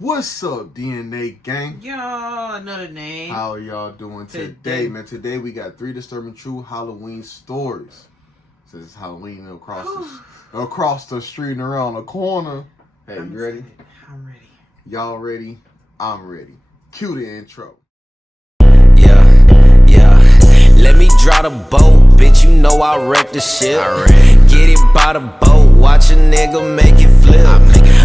What's up, DNA gang? Yo, another name. How are y'all doing today, man? Today we got 3 disturbing true Halloween stories. Since it's Halloween across the street and around the corner. Hey, you ready? I'm ready. Y'all ready? I'm ready. Cue the intro. Yeah. Let me draw the boat, bitch. You know I wreck the shit. Get it by the boat, watch a nigga make it flip.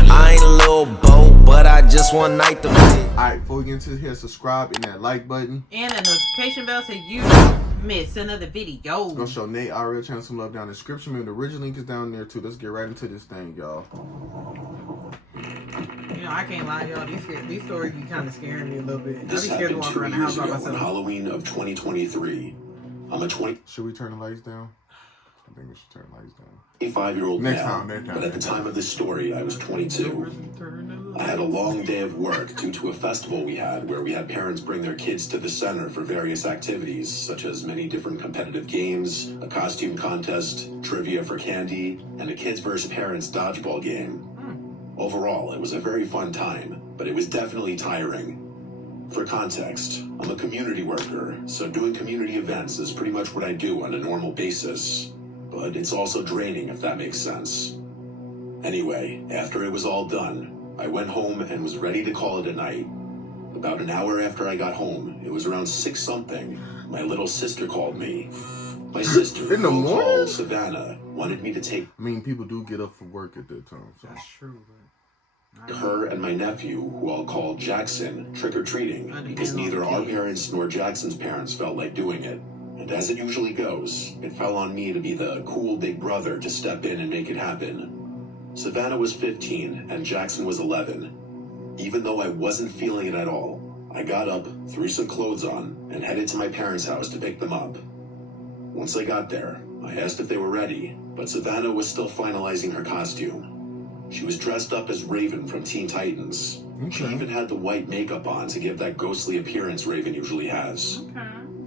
I ain't a little boat, but I just one night to play. Alright, before we get into here, subscribe and that like button. And the notification bell so you don't miss another video. Go show Nate our real channel some love down in the description. Maybe the original link is down there too. Let's get right into this thing, y'all. You know, I can't lie, y'all. These stories be kind of scaring me a little bit. This happened 2 years ago on Halloween of 2023. I'm a Should we turn the lights down? I think we should turn the lights down. 25-year-old Next now, time. but at the time of this story, I was 22. I had a long day of work due to a festival we had where we had parents bring their kids to the center for various activities, such as many different competitive games, a costume contest, trivia for candy, and a kids vs. parents dodgeball game. Overall, it was a very fun time, but it was definitely tiring. For context, I'm a community worker, so doing community events is pretty much what I do on a normal basis. But it's also draining, if that makes sense. Anyway, after it was all done, I went home and was ready to call it a night. About an hour after I got home, it was around 6-something, my little sister called me. My sister, In the who morning? called Savannah, wanted me to take I mean, people do get up for work at that time. So. That's true, her and my nephew, who I'll call Jackson, trick-or-treating because neither our parents nor Jackson's parents felt like doing it. And as it usually goes, it fell on me to be the cool big brother to step in and make it happen. Savannah was 15 and Jackson was 11. Even though I wasn't feeling it at all, I got up, threw some clothes on, and headed to my parents' house to pick them up. Once I got there, I asked if they were ready, but Savannah was still finalizing her costume. She was dressed up as Raven from Teen Titans. She even had the white makeup on to give that ghostly appearance Raven usually has.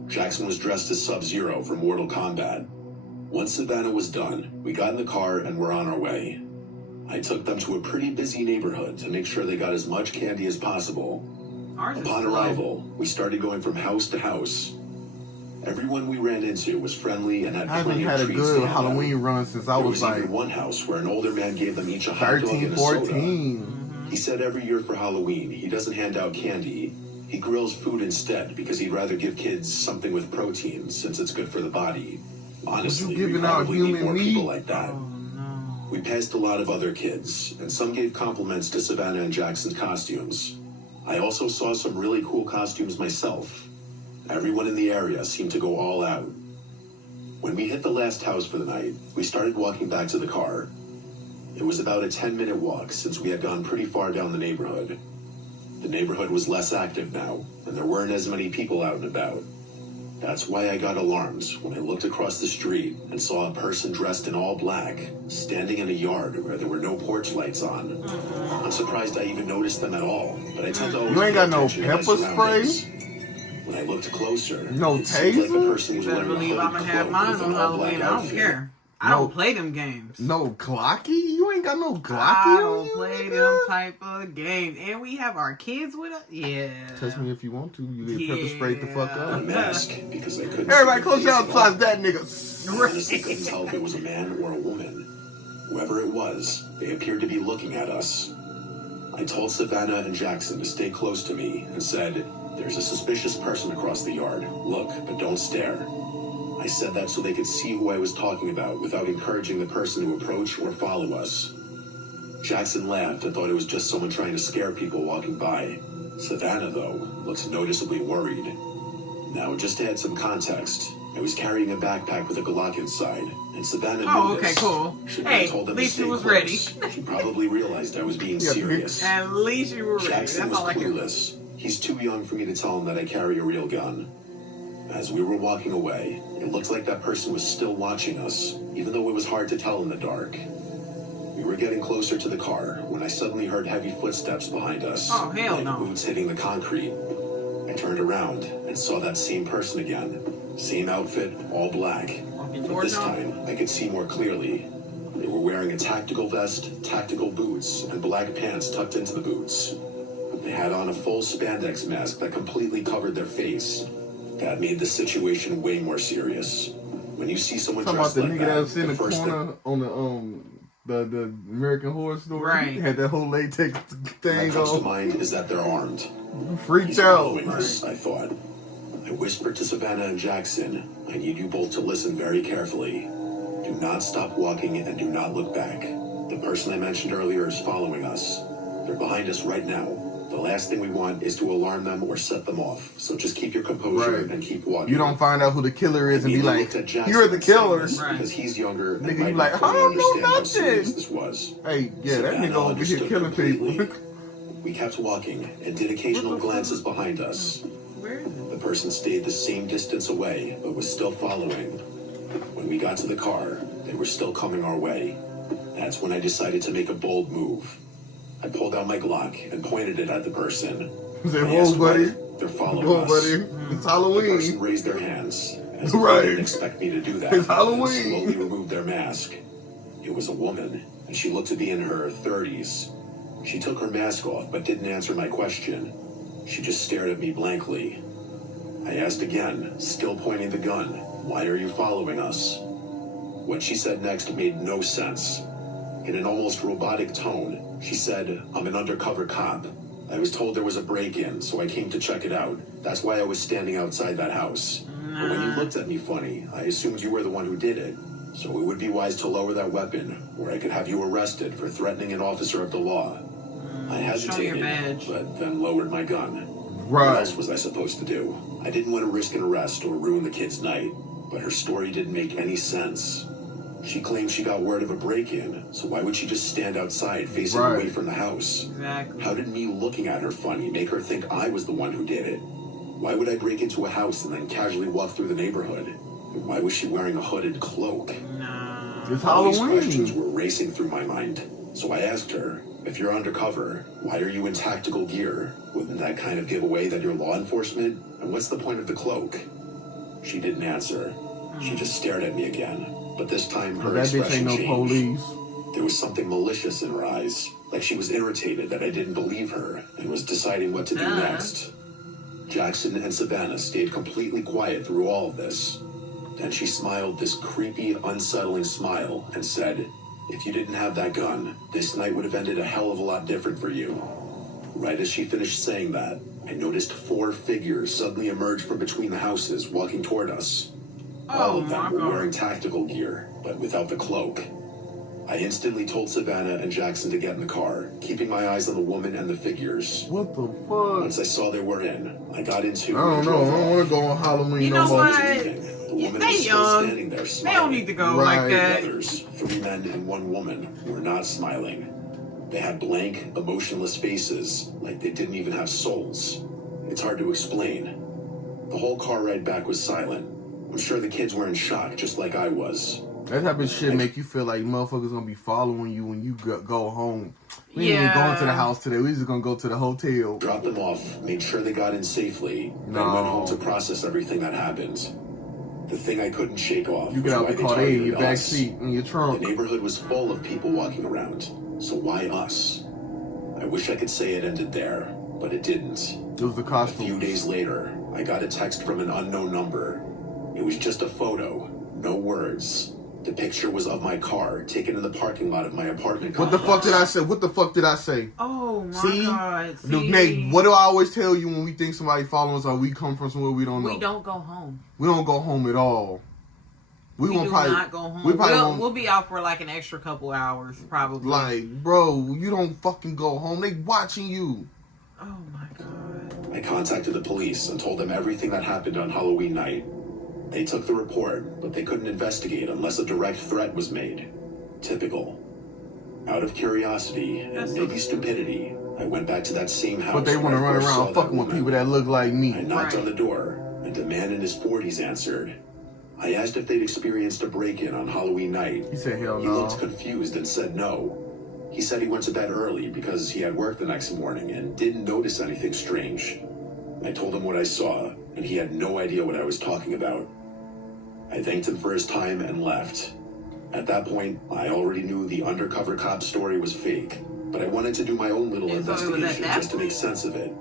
Jackson was dressed as Sub-Zero from Mortal Kombat. Once Savannah was done, we got in the car and were on our way. I took them to a pretty busy neighborhood to make sure they got as much candy as possible. Upon arrival, we started going from house to house. Everyone we ran into was friendly and had plenty of treats. I haven't had a good Halloween run since I was like one house where an older man gave them each a hot dog and a 14. soda. He said every year for Halloween he doesn't hand out candy. He grills food instead because he'd rather give kids something with protein since it's good for the body. Honestly, we probably need more people like that. We passed a lot of other kids, and some gave compliments to Savannah and Jackson's costumes. I also saw some really cool costumes myself. Everyone in the area seemed to go all out. When we hit the last house for the night, we started walking back to the car. It was about a 10-minute walk since we had gone pretty far down the neighborhood. The neighborhood was less active now, and there weren't as many people out and about. That's why I got alarmed when I looked across the street and saw a person dressed in all black, standing in a yard where there were no porch lights on. I'm surprised I even noticed them at all, but I tend to always You ain't got no pay attention to my pepper surroundings. spray? When I looked closer, No it seemed like the taser? person was You better wearing believe a I'm gonna hooded have cloak mine with on an all-black Halloween. I don't outfit. care. I don't play them games. No Glocky? You ain't got no Glocky I on don't you? play them type of games. And we have our kids with us. Yeah. Test me if you want to. You get pepper sprayed the fuck A up. mask because I couldn't Everybody see close their your face eyes at all. besides that nigga. I honestly couldn't tell if it was a man or a woman. Whoever it was, they appeared to be looking at us. I told Savannah and Jackson to stay close to me and said, "There's a suspicious person across the yard. Look, but don't stare." I said that so they could see who I was talking about without encouraging the person to approach or follow us. Jackson laughed and thought it was just someone trying to scare people walking by. Savannah, though, looked noticeably worried. Now, just to add some context, I was carrying a backpack with a Glock inside, and Savannah knew Oh, okay, this. cool. She Hey, told them at least to you stay was close. ready. She probably realized I was being Yeah, serious. At least you were ready. Jackson That's was all I care. clueless. He's too young for me to tell him that I carry a real gun. As we were walking away, it looked like that person was still watching us, even though it was hard to tell in the dark. We were getting closer to the car when I suddenly heard heavy footsteps behind us. Oh, hell like no. boots hitting the concrete. I turned around and saw that same person again. Same outfit, all black. But this time, I could see more clearly. They were wearing a tactical vest, tactical boots, and black pants tucked into the boots. had on a full spandex mask that completely covered their face. That made the situation way more serious. When you see someone Talking about dressed the like nigga that, that was in the first corner on the American Horror Story. Right. He had that whole latex that thing comes to on. mind is that they're armed. Freaked He's out. following us, I thought. I whispered to Savannah and Jackson, I need you both to listen very carefully. Do not stop walking and do not look back. The person I mentioned earlier is following us. They're behind us right now. The last thing we want is to alarm them or set them off. So just keep your composure Right. and keep walking. You don't find out who the killer is and be like, Jackson you're the killer. Right. because he's younger. Nigga, and you might like, not I fully don't know understand how serious nothing. this was. Hey, yeah, that Savannah nigga over here understood killing people. completely. We kept walking and did occasional glances behind us. Where is it? The person stayed the same distance away, but was still following. When we got to the car, they were still coming our way. That's when I decided to make a bold move. I pulled out my Glock and pointed it at the person. He said, I whoa, asked buddy. why they're following Whoa, us. buddy. It's The person Halloween. raised their hands, as if Right. they didn't expect me to do that. It's and Halloween. slowly removed their mask. It was a woman, and she looked to be in her 30s. She took her mask off, but didn't answer my question. She just stared at me blankly. I asked again, still pointing the gun, why are you following us? What she said next made no sense. In an almost robotic tone, she said, I'm an undercover cop. I was told there was a break-in, so I came to check it out. That's why I was standing outside that house. But when you looked at me funny, I assumed you were the one who did it. So it would be wise to lower that weapon, or I could have you arrested for threatening an officer of the law. I Show me your hesitated, badge. but then lowered my gun. What Right. else was I supposed to do? I didn't want to risk an arrest or ruin the kid's night, but her story didn't make any sense. She claimed she got word of a break-in, so why would she just stand outside facing Right. away from the house? Exactly. How did me looking at her funny make her think I was the one who did it? Why would I break into a house and then casually walk through the neighborhood? And why was she wearing a hooded cloak? Nah. It's All these questions Halloween. were racing through my mind. So I asked her, if you're undercover, why are you in tactical gear? Wouldn't that kind of give away that you're law enforcement? And what's the point of the cloak? She didn't answer. She just stared at me again. But this time her That bitch expression ain't no changed. police. There was something malicious in her eyes, like she was irritated that I didn't believe her and was deciding what to do next. Jackson and Savannah stayed completely quiet through all of this. Then she smiled this creepy, unsettling smile and said, if you didn't have that gun, this night would have ended a hell of a lot different for you. Right as she finished saying that, I noticed 4 figures suddenly emerge from between the houses, walking toward us. All of them were wearing tactical gear, but without the cloak. I instantly told Savannah and Jackson to get in the car, keeping my eyes on the woman and the figures. What the fuck? Once I saw they were in, I got into I don't know. I drove don't off. want to go on Halloween You no know more. what? The woman They was still young. standing there They smiling. don't need to go Right. like that. The others, 3 men and 1 woman, were not smiling. They had blank, emotionless faces, like they didn't even have souls. It's hard to explain. The whole car ride back was silent. I'm sure the kids were in shock, just like I was. That type of shit make you feel like motherfuckers gonna be following you when you go home. We ain't even going to the house today. We just gonna go to the hotel. Dropped them off, made sure they got in safely, then No. went home to process everything that happened. The thing I couldn't shake off You was get out why the they car, they in targeted your back us. seat, in your The trunk. neighborhood was full of people walking around, so why us? I wish I could say it ended there, but it didn't. It was the A few costume. days later, I got a text from an unknown number. It was just a photo, no words. The picture was of my car, taken in the parking lot of my apartment What the complex. fuck did I say? What the fuck did I say? Oh my See? God. Nate, what do I always tell you when we think somebody following us or we come from somewhere we don't know? We don't go home. We don't go home at all. We We won't do probably not go home. we probably won't- We'll be out for like an extra couple hours, probably. like, bro, you don't fucking go home. They watching you. Oh my God. I contacted the police and told them everything that happened on Halloween night. They took the report, but they couldn't investigate unless a direct threat was made. Typical. Out of curiosity and maybe stupidity, I went back to that same house. But they want to where I run first saw around that fucking with woman. people that look like I me. knocked Right. on the door, and a man in his 40s answered. I asked if they'd experienced a break-in on Halloween night. He said, hell He no. looked confused and said no. He said he went to bed early because he had work the next morning and didn't notice anything strange. I told him what I saw, and he had no idea what I was talking about. I thanked him for his time and left. At that point, I already knew the undercover cop story was fake. But I wanted to do my own little And so it was at investigation that just to make point. sense of it.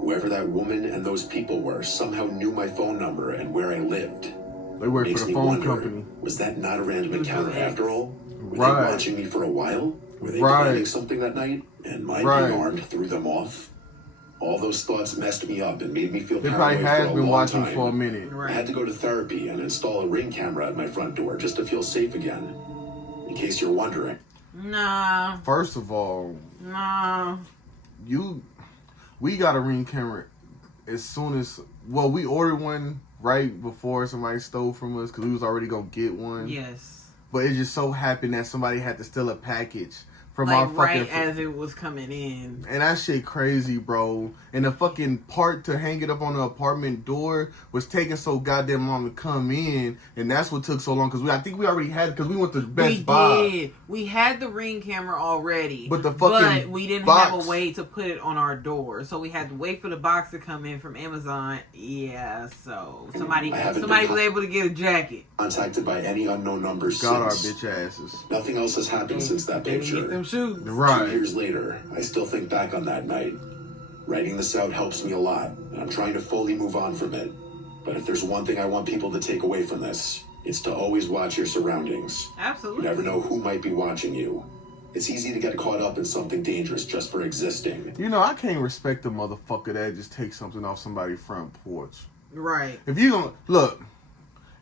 Whoever that woman and those people were somehow knew my phone number and where I lived. They work Makes for me the phone wonder, company. was that not a random encounter after all? Were they Right. watching me for a while? Were they Right. planning something that night? And my Right. being armed threw them off? All those thoughts messed me up and made me feel They paranoid probably for has a been long watching time. for a minute. I Right. had to go to therapy and install a Ring camera at my front door just to feel safe again. In case you're wondering. Nah. First of all, Nah. we got a Ring camera as soon as, well, we ordered one right before somebody stole from us because we was already going to get one. Yes. But it just so happened that somebody had to steal a package from Like our fucking... right as it was coming in. And that shit crazy, bro. And the fucking part to hang it up on the apartment door was taking so goddamn long to come in, and that's what took so long. Because I think we already had it because we went to Best Buy. We did. We had the Ring camera already, But the but fucking we didn't box- have a way to put it on our door, so we had to wait for the box to come in from Amazon. Yeah, so somebody I haven't was been able to get a jacket. contacted by any unknown numbers Got our since. bitch asses. Nothing else has happened since that They didn't get picture. them shoes. Right. 2 years later, I still think back on that night. Writing this out helps me a lot, and I'm trying to fully move on from it. But if there's one thing I want people to take away from this, it's to always watch your surroundings. You Absolutely. never know who might be watching you. It's easy to get caught up in something dangerous just for existing. You know, I can't respect a motherfucker that just takes something off somebody's front porch. Right. If you gonna look,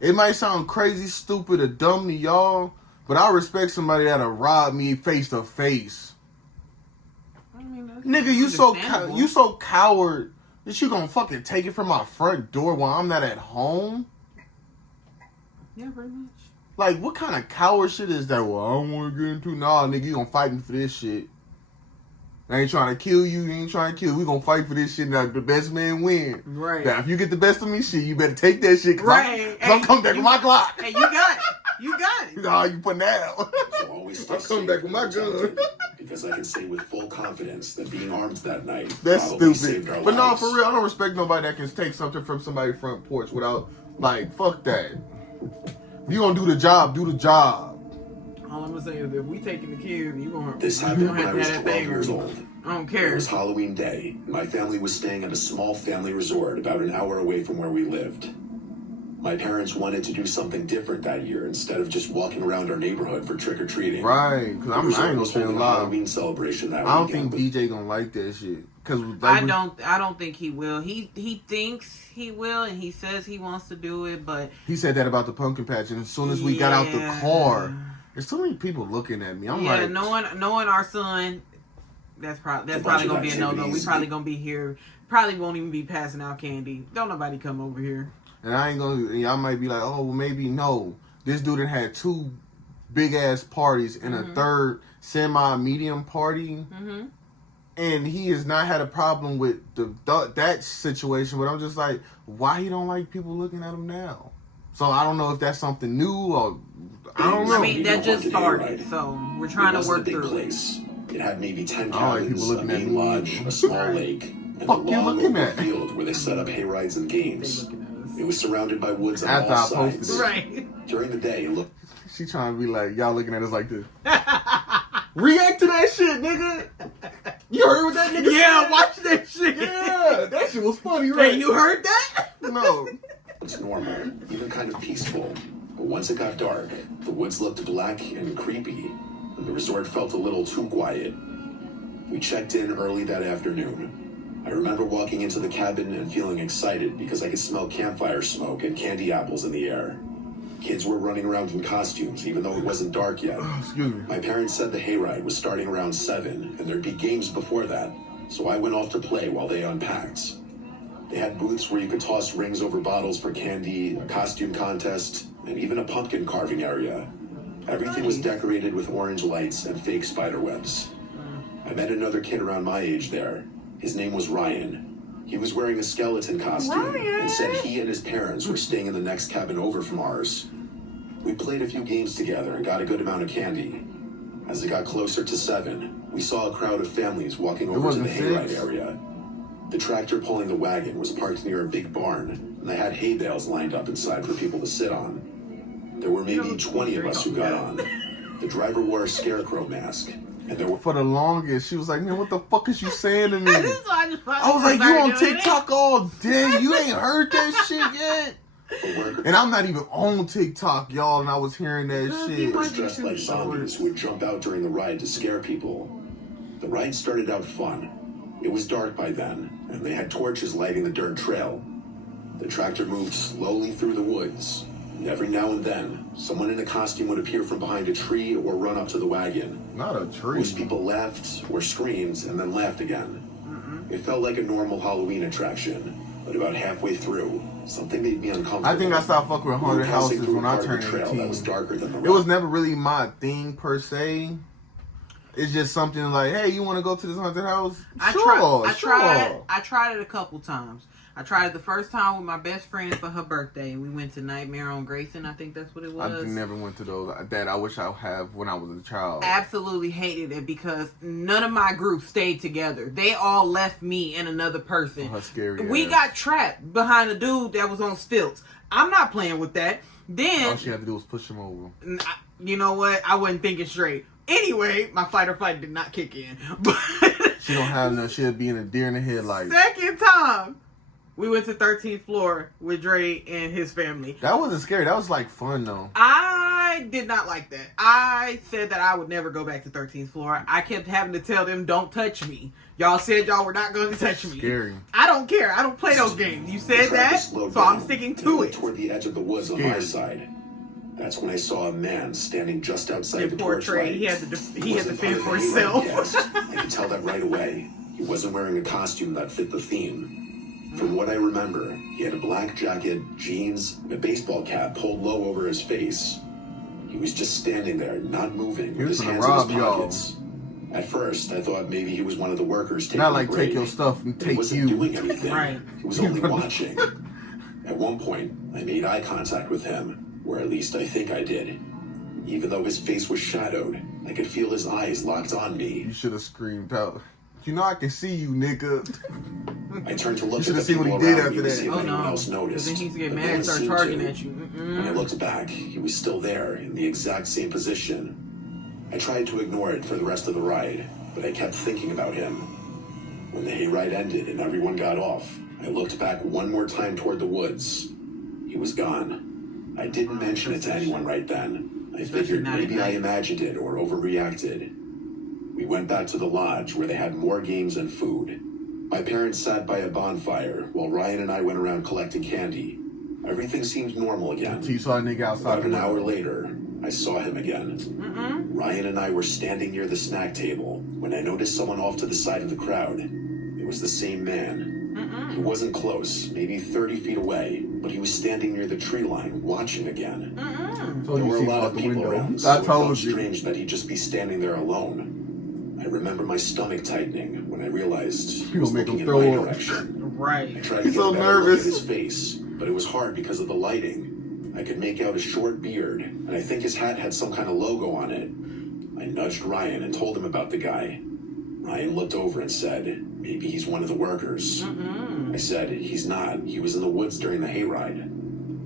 it might sound crazy, stupid, or dumb to y'all, but I respect somebody that'll rob me face to face. I mean, that's Nigga, understandable. you so coward that you gonna fucking take it from my front door while I'm not at home? Yeah, pretty much. Like, what kind of coward shit is that? Well, I don't want to get into. Nah, nigga, you gonna fight me for this shit. I ain't trying to kill you. You ain't trying to kill. We gonna fight for this shit. Now the best man win. Right. Now if you get the best of me, shit, you better take that shit. Cause Right. I'm coming back with my Glock. Hey, you got it. You got it. Nah, you putting that out. So always stay I'm coming safe back with my and gun. protected, because I can say with full confidence that being armed that night That's probably stupid. saved our But no, lives. for real, I don't respect nobody that can take something from somebody's front porch without, like, fuck that. If you gonna do the job, do the job. All I'm gonna say is if we taking the kids, This you happened gonna when I have to was have 12 that thing. years old. I don't It care. was Halloween day, and my family was staying at a small family resort about an hour away from where we lived. My parents wanted to do something different that year instead of just walking around our neighborhood for trick-or-treating. Right, because The I ain't resort gonna was say a holding a lie. Halloween celebration that I don't weekend think with BJ gonna like that shit. Cause I don't think he will. He thinks he will, and he says he wants to do it, but he said that about the pumpkin patch, and as soon as we got out the Yeah. car, there's so many people looking at me. I'm yeah, like, knowing our son, that's probably bunch gonna of be a no-no. We activities. probably gonna be here. Probably won't even be passing out candy. Don't nobody come over here. and I ain't gonna. And y'all might be like, oh, well, maybe no. This dude had 2 big ass parties and a third semi-medium party. Mm-hmm. And he has not had a problem with that situation, but I'm just like, why he don't like people looking at him now? So I don't know if that's something new or I don't know. I mean, that You just don't want to started, do it, so we're It trying to wasn't work a big through it. place. It had maybe 10 I don't like cabins, people a looking at main me. lodge, a small Right. lake, and Fuck a you long looking open at? field where they set up hayrides and They games. looking at us. It was surrounded by woods on After all I posted sides. it. Right. During the day, it looked She trying to be like, y'all looking at us like this. React to that shit, nigga. You heard what that nigga Yeah, said? watch that shit. Yeah, that shit was funny, Hey, right? you heard that? No. normal, even kind of peaceful. But once it got dark, the woods looked black and creepy, and the resort felt a little too quiet. We checked in early that afternoon. I remember walking into the cabin and feeling excited because I could smell campfire smoke and candy apples in the air. Kids were running around in costumes, even though it wasn't dark yet. Excuse me. My parents said the hayride was starting around 7, and there'd be games before that, so I went off to play while they unpacked. They had booths where you could toss rings over bottles for candy, a costume contest, and even a pumpkin carving area. Everything was decorated with orange lights and fake spider webs. I met another kid around my age there. His name was Ryan. He was wearing a skeleton costume and said he and his parents were staying in the next cabin over from ours. We played a few games together and got a good amount of candy. As it got closer to 7, we saw a crowd of families walking over to wasn't the hayride 6? area. The tractor pulling the wagon was parked near a big barn, and they had hay bales lined up inside for people to sit on. There were maybe 20 of us who got on. The driver wore a scarecrow mask. And there were For the longest, she was like, man, what the fuck is you saying to me? So I was like, you on TikTok all day? You ain't heard that shit yet? And I'm not even on TikTok, y'all, and I was hearing that shit. was dressed like zombies who would jump out during the ride to scare people. The ride started out fun. It was dark by then, and they had torches lighting the dirt trail. The tractor moved slowly through the woods, and every now and then, someone in a costume would appear from behind a tree or run up to the wagon. Not a tree. Most people laughed or screamed and then laughed again. It felt like a normal Halloween attraction, but about halfway through, something made me uncomfortable. I think I stopped fucking with haunted houses when I turned 18. That was darker than the It was never really my thing per se. It's just something like, hey, you want to go to this haunted house? I tried it a couple times. I tried it the first time with my best friend for her birthday. We went to Nightmare on Grayson. I think that's what it was. I never went to those. That I wish I have when I was a child. Absolutely hated it because none of my group stayed together. They all left me and another person. Her scary We ass. got trapped behind a dude that was on stilts. I'm not playing with that. Then All she had to do was push him over. you know what? I wasn't thinking straight. Anyway, my fight or flight did not kick in. But She don't have no. She'll be in a deer in the headlights. second time, we went to 13th floor with Dre and his family. That wasn't scary. That was like fun though. I did not like that. I said that I would never go back to 13th floor. I kept having to tell them, don't touch me. Y'all said y'all were not going to touch me. Scary. I don't care. I don't play those games. You said that, so I'm sticking to it. Toward the edge of the woods on my side. That's when I saw a man standing just outside the Poor torchlight. Trey, he had to fend for himself. I could tell that right away. He wasn't wearing a costume that fit the theme. From what I remember, he had a black jacket, jeans, and a baseball cap pulled low over his face. He was just standing there, not moving, with his hands in his pockets. At first, I thought maybe he was one of the workers taking Not like a break. take your stuff and take He wasn't you. doing anything. Right. He was only watching. At one point, I made eye contact with him. Or at least I think I did. Even though his face was shadowed, I could feel his eyes locked on me. You should have screamed out. You know I can see you, nigga. I turned to look You at the should've seen people what he did around after me to that. see if Oh anyone no. else noticed. Then he's get But mad no and one start seemed charging to. at you. When I looked back, he was still there, in the exact same position. I tried to ignore it for the rest of the ride, but I kept thinking about him. When the hayride ended and everyone got off, I looked back one more time toward the woods. He was gone. I didn't mention it to anyone right then. I figured maybe I imagined it or overreacted. We went back to the lodge where they had more games and food. My parents sat by a bonfire while Ryan and I went around collecting candy. Everything seemed normal again. Until you saw a nigga outside. About an hour later, I saw him again. Ryan and I were standing near the snack table when I noticed someone off to the side of the crowd. It was the same man. He wasn't close, maybe 30 feet away, but he was standing near the tree line, watching again. There were a lot of people around, so I it felt told you. strange that he'd just be standing there alone. I remember my stomach tightening when I realized he was make him looking in throw my up. direction. Right. I tried to He's get so a better look nervous. at his face, but it was hard because of the lighting. I could make out a short beard, and I think his hat had some kind of logo on it. I nudged Ryan and told him about the guy. Ryan looked over and said, maybe he's one of the workers. I said, he's not. He was in the woods during the hayride.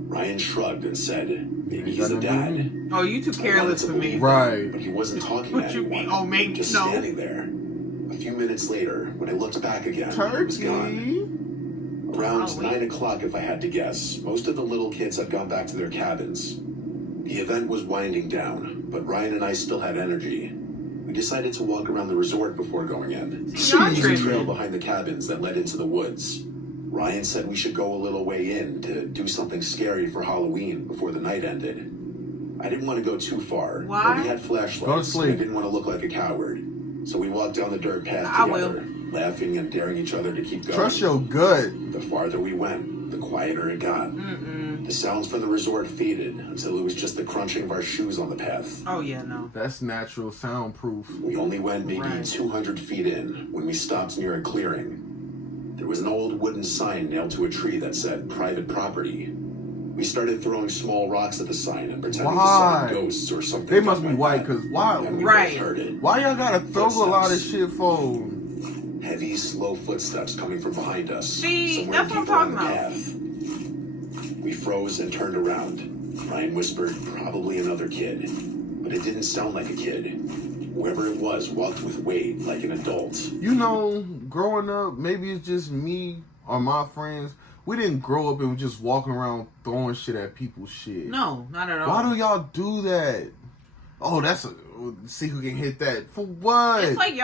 Ryan shrugged and said, maybe he's a dad. Oh, you too careless for me. Right. But he wasn't talking What to you anyone. mean? Oh, maybe just no. standing there. A few minutes later, when I looked back again, he was gone. Turkey. Around 9 o'clock, if I had to guess, most of the little kids had gone back to their cabins. The event was winding down, but Ryan and I still had energy. We decided to walk around the resort before going in. Y'all There was a tripping. trail behind the cabins that led into the woods. Ryan said we should go a little way in to do something scary for Halloween before the night ended. I didn't want to go too far, Why? but we had flashlights. Go to sleep. And I didn't want to look like a coward. So we walked down the dirt path I together, laughing and daring each other to keep going. Trust your gut. The farther we went, the quieter it got. The sounds from the resort faded until it was just the crunching of our shoes on the path. Oh yeah, no. That's natural soundproof. We only went maybe Right. 200 feet in when we stopped near a clearing. There was an old wooden sign nailed to a tree that said private property. We started throwing small rocks at the sign and pretending to Why? summon ghosts or something. They must be like white, that. cause why? And we Right. both heard it. Why y'all gotta throw a lot of shit for? Heavy, slow footsteps coming from behind us. See, somewhere that's what I'm deeper talking in the about. path. We froze and turned around. Ryan whispered, probably another kid. But it didn't sound like a kid. Whoever it was walked with weight like an adult. You know, growing up, maybe it's just me or my friends. We didn't grow up and we just walking around throwing shit at people's shit. No, not at all. Why do y'all do that? Oh, see who can hit that. For what? It's like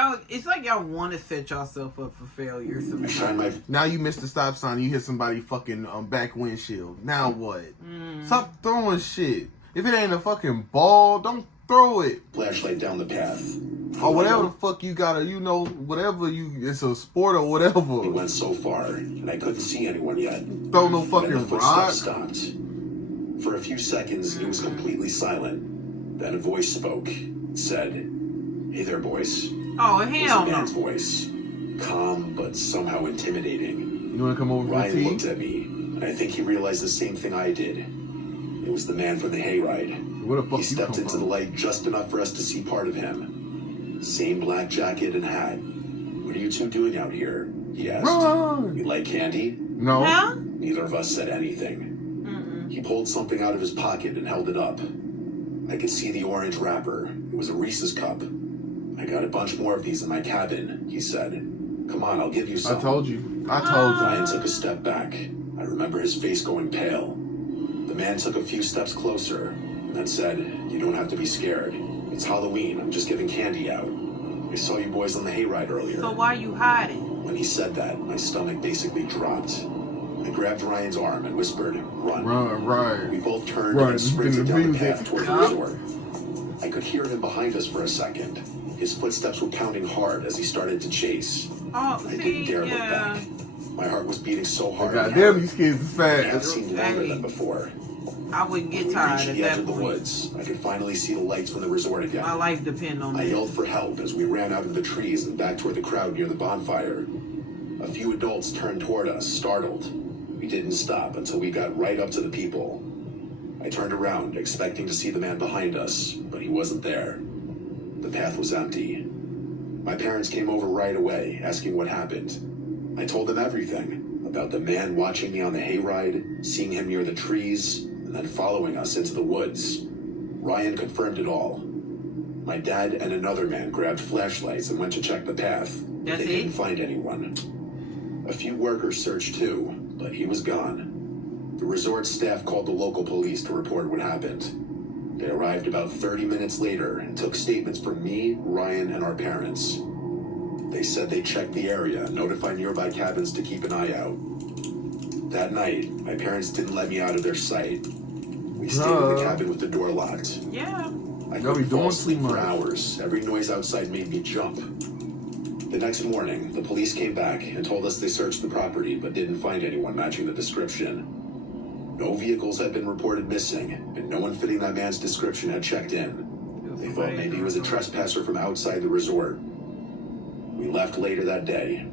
y'all want to set yourself up for failure. Now you missed the stop sign. You hit somebody fucking back windshield. Now what? Stop throwing shit. If it ain't a fucking ball, don't throw it. Flashlight down the path. Or whatever the fuck you gotta, it's a sport or whatever. He went so far, and I couldn't see anyone yet. Throw no fucking then the rock. footsteps stopped. For a few seconds, it was completely silent. Then a voice spoke. It said, "Hey there, boys." Oh, It was hell a no. man's voice. Calm, but somehow intimidating. You wanna come over for Ryan tea? looked at me, and I think he realized the same thing I did. It was the man from the hayride. Where the fuck He you stepped come into from? the light just enough for us to see part of him. Same black jacket and hat. "What are you two doing out here?" he asked. Run! "You like candy?" No. Huh? Neither of us said anything. He pulled something out of his pocket and held it up. I could see the orange wrapper. It was a Reese's cup. "I got a bunch more of these in my cabin," he said. "Come on, I'll give you some." I told you. I told you. Ryan took a step back. I remember his face going pale. The man took a few steps closer and then said, "You don't have to be scared. It's Halloween. I'm just giving candy out. I saw you boys on the hayride earlier." So why you hiding? When he said that, my stomach basically dropped. I grabbed Ryan's arm and whispered, "Run." Run, right. We both turned Run, and sprinted the down the music. path toward the resort. I could hear him behind us for a second. His footsteps were pounding hard as he started to chase. Oh, I see, didn't dare look yeah. back. My heart was beating so hard. Goddamn, these kids is It fast. seemed longer than before. I wouldn't get When we tired reached at the edge that of the point. woods, I could finally see the lights from the resort again. My life depends on I that. yelled for help as we ran out of the trees and back toward the crowd near the bonfire. A few adults turned toward us, startled. We didn't stop until we got right up to the people. I turned around, expecting to see the man behind us, but he wasn't there. The path was empty. My parents came over right away, asking what happened. I told them everything about the man watching me on the hayride, seeing him near the trees, and then following us into the woods. Ryan confirmed it all. My dad and another man grabbed flashlights and went to check the path. That's They it? didn't find anyone. A few workers searched too, but he was gone. The resort staff called the local police to report what happened. They arrived about 30 minutes later and took statements from me, Ryan, and our parents. They said they checked the area and notified nearby cabins to keep an eye out. That night, my parents didn't let me out of their sight. We stayed in the cabin with the door locked. Yeah. I Y'all be couldn't fall doing asleep too for much. hours. Every noise outside made me jump. The next morning, the police came back and told us they searched the property but didn't find anyone matching the description. No vehicles had been reported missing, and no one fitting that man's description had checked in. They thought maybe he was a trespasser from outside the resort. We left later that day.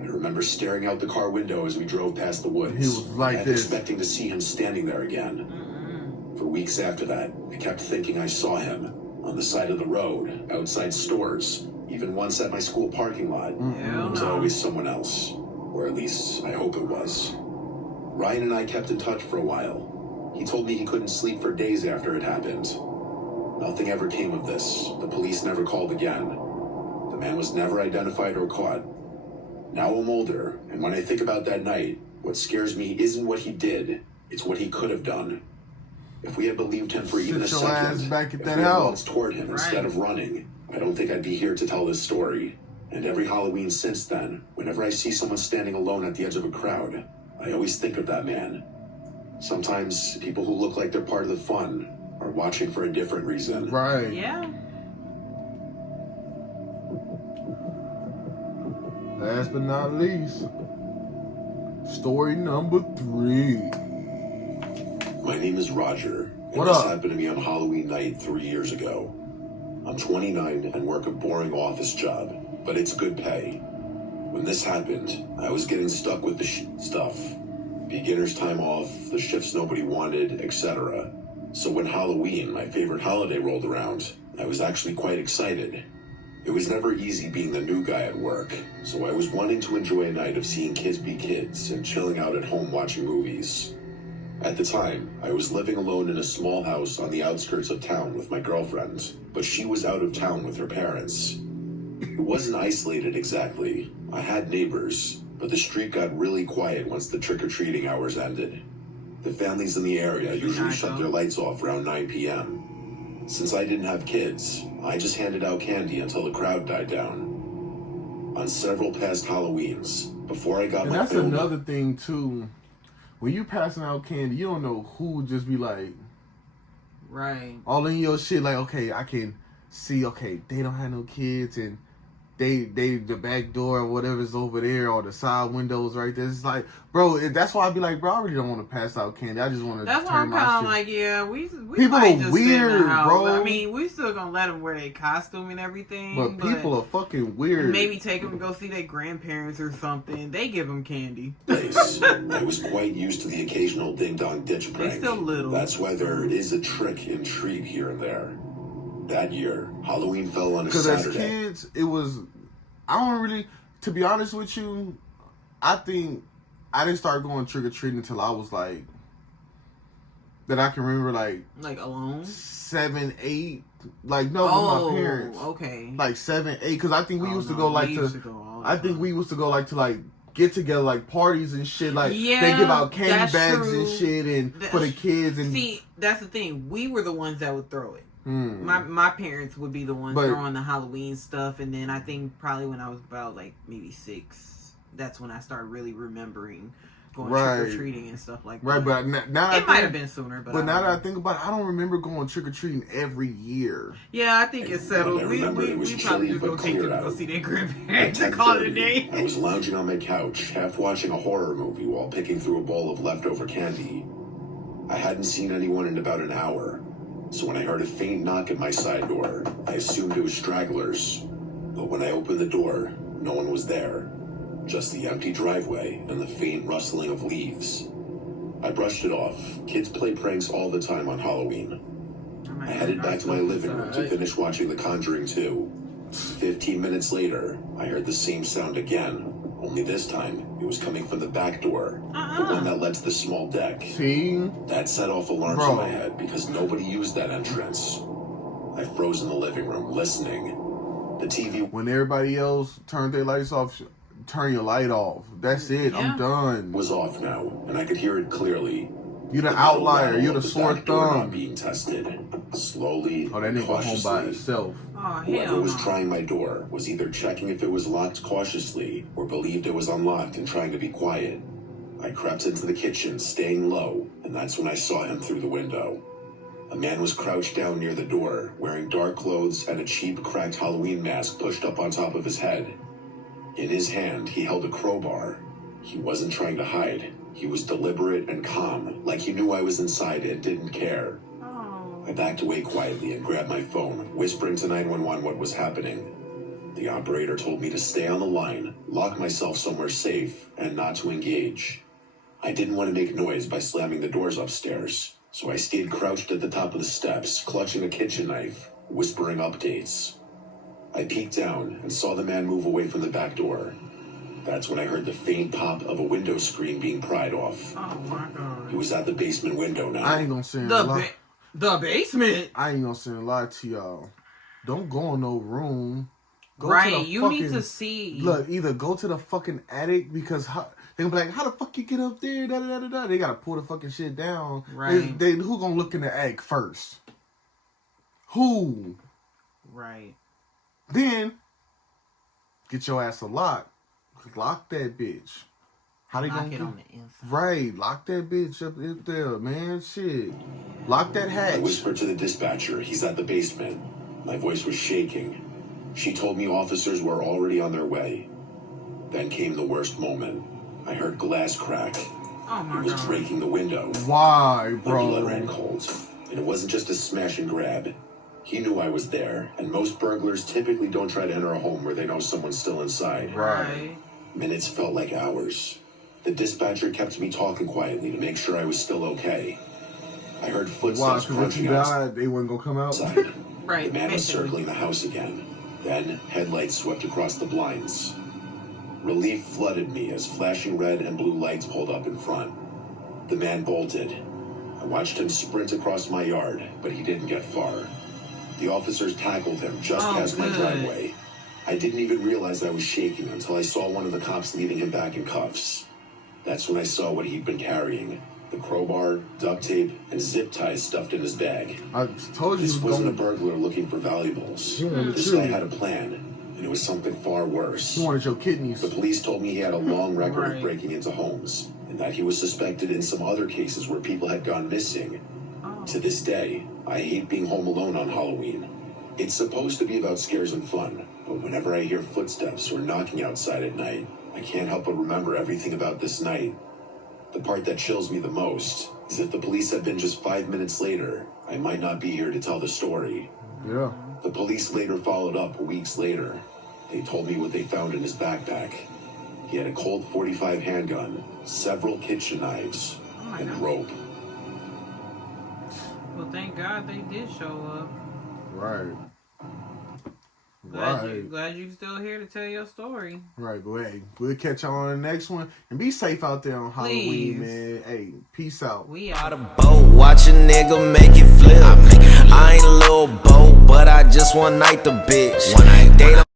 I remember staring out the car window as we drove past the woods. He was like and this. expecting to see him standing there again. For weeks after that, I kept thinking I saw him on the side of the road, outside stores, even once at my school parking lot. Hell It was no. always someone else, or at least I hope it was. Ryan and I kept in touch for a while. He told me he couldn't sleep for days after it happened. Nothing ever came of this. The police never called again. The man was never identified or caught. Now I'm older, and when I think about that night, what scares me isn't what he did, it's what he could have done. If we had believed him for even a Sit your ass second, back at if that we had house. walked toward him instead of running, I don't think I'd be here to tell this story. And every Halloween since then, whenever I see someone standing alone at the edge of a crowd, I always think of that man. Sometimes people who look like they're part of the fun are watching for a different reason. Right. Yeah. Last but not least, story number 3. My name is Roger, and What this up? happened to me on Halloween night 3 years ago. I'm 29 and work a boring office job, but it's good pay. When this happened, I was getting stuck with the stuff. Beginner's time off, the shifts nobody wanted, etc. So when Halloween, my favorite holiday, rolled around, I was actually quite excited. It was never easy being the new guy at work, so I was wanting to enjoy a night of seeing kids be kids and chilling out at home watching movies. At the time, I was living alone in a small house on the outskirts of town with my girlfriend, but she was out of town with her parents. It wasn't isolated exactly. I had neighbors, but the street got really quiet once the trick-or-treating hours ended. The families in the area usually shut their lights off around 9 p.m. Since I didn't have kids, I just handed out candy until the crowd died down. On several past Halloweens, before I got and my that's film, another thing too. When you passing out candy, you don't know who would just be like, right, all in your shit. Like, okay, I can see. Okay, they don't have no kids, and they the back door or whatever's over there, or the side windows right there. It's like, bro, that's why I be like, bro, I really don't want to pass out candy. I just want to. That's why I'm kind of like, yeah, we people might are just weird, sit in the house. bro. I mean, we still gonna let them wear their costume and everything, but people are fucking weird. Maybe take them to go see their grandparents or something. They give them candy. place, I was quite used to the occasional ding-dong ditch prank. They still little. That's why there is a trick and treat here and there. That year, Halloween fell on a Saturday. Because as kids, it was, I don't really, to be honest with you, I think I didn't start going trick-or-treating until I was like, that I can remember like alone? 7, 8, like no, with my parents. Okay. Like 7, 8, because I think we used to go like I think we used to go like to like get together like parties and shit. Like they give out candy bags and shit and for the kids and see, that's the thing. We were the ones that would throw it. My parents would be the ones throwing the Halloween stuff, and then I think probably when I was about like maybe 6, that's when I started really remembering going trick or treating and stuff like that. Right, but now it might have been sooner, but now that I think about it, I don't remember going trick or treating every year. Yeah, I think it's settled. We probably just go take them to go see their grandparents and call it a day. I was lounging on my couch, half watching a horror movie while picking through a bowl of leftover candy. I hadn't seen anyone in about an hour. So when I heard a faint knock at my side door, I assumed it was stragglers. But when I opened the door, no one was there. Just the empty driveway and the faint rustling of leaves. I brushed it off. Kids play pranks all the time on Halloween. I headed back to my living room to finish watching The Conjuring 2. 15 minutes later, I heard the same sound again. Only this time, it was coming from the back door, the one that led to the small deck. See? That set off alarms in my head because nobody used that entrance. I froze in the living room, listening. The TV... When everybody else turned their lights off, turn your light off. That's it. I'm done. ...was off now, and I could hear it clearly. You're the outlier. You're the sore thumb. Being tested. Slowly, oh, that nigga home by himself. Oh, whoever was trying my door was either checking if it was locked cautiously or believed it was unlocked and trying to be quiet. I crept into the kitchen, staying low, and that's when I saw him through the window. A man was crouched down near the door, wearing dark clothes and a cheap, cracked Halloween mask pushed up on top of his head. In his hand, he held a crowbar. He wasn't trying to hide. He was deliberate and calm, like he knew I was inside and didn't care. I backed away quietly and grabbed my phone, whispering to 911 what was happening. The operator told me to stay on the line, lock myself somewhere safe, and not to engage. I didn't want to make noise by slamming the doors upstairs, so I stayed crouched at the top of the steps, clutching a kitchen knife, whispering updates. I peeked down and saw the man move away from the back door. That's when I heard the faint pop of a window screen being pried off. Oh my God. He was at the basement window now. I ain't gonna say the basement? I ain't gonna say a lie to y'all. Don't go in no room. Go right, to the you fucking, need to see. Look, either go to the fucking attic because they'll be like, how the fuck you get up there? Da, da, da, da. They gotta pull the fucking shit down. Right. Who gonna look in the attic first? Who? Right. Then, get your ass a lock. Lock that bitch. How they gonna get on the inside? Right, lock that bitch up there, man. Shit. Lock that hatch. I whispered to the dispatcher, he's at the basement. My voice was shaking. She told me officers were already on their way. Then came the worst moment. I heard glass crack. Oh my God. It was breaking the window. Why, My bro? blood ran cold. And it wasn't just a smash and grab. He knew I was there, and most burglars typically don't try to enter a home where they know someone's still inside. Right. Minutes felt like hours. The dispatcher kept me talking quietly to make sure I was still okay. I heard footsteps crunching outside. They wouldn't go come out. Right. The man was circling the house again. Then headlights swept across the blinds. Relief flooded me as flashing red and blue lights pulled up in front. The man bolted, I watched him sprint across my yard, but he didn't get far. The officers tackled him just past my driveway. I didn't even realize I was shaking until I saw one of the cops leading him back in cuffs. That's when I saw what he'd been carrying. The crowbar, duct tape, and zip ties stuffed in his bag. I told you this wasn't a burglar looking for valuables. This guy had a plan, and it was something far worse. He wanted your kidneys. The police told me he had a long record of breaking into homes, and that he was suspected in some other cases where people had gone missing. To this day, I hate being home alone on Halloween. It's supposed to be about scares and fun, but whenever I hear footsteps or knocking outside at night, I can't help but remember everything about this night. The part that chills me the most is if the police had been just 5 minutes later, I might not be here to tell the story. Yeah. The police later followed up weeks later. They told me what they found in his backpack. He had a Colt .45 handgun, several kitchen knives, and rope. Well, thank God they did show up. Right. Glad you're still here to tell your story. Right, but hey, we'll catch y'all on the next one. And be safe out there on Halloween, man. Hey, peace out. We Out out. of boat, watch a nigga make it flip. I ain't a little boat, but I just one night the bitch.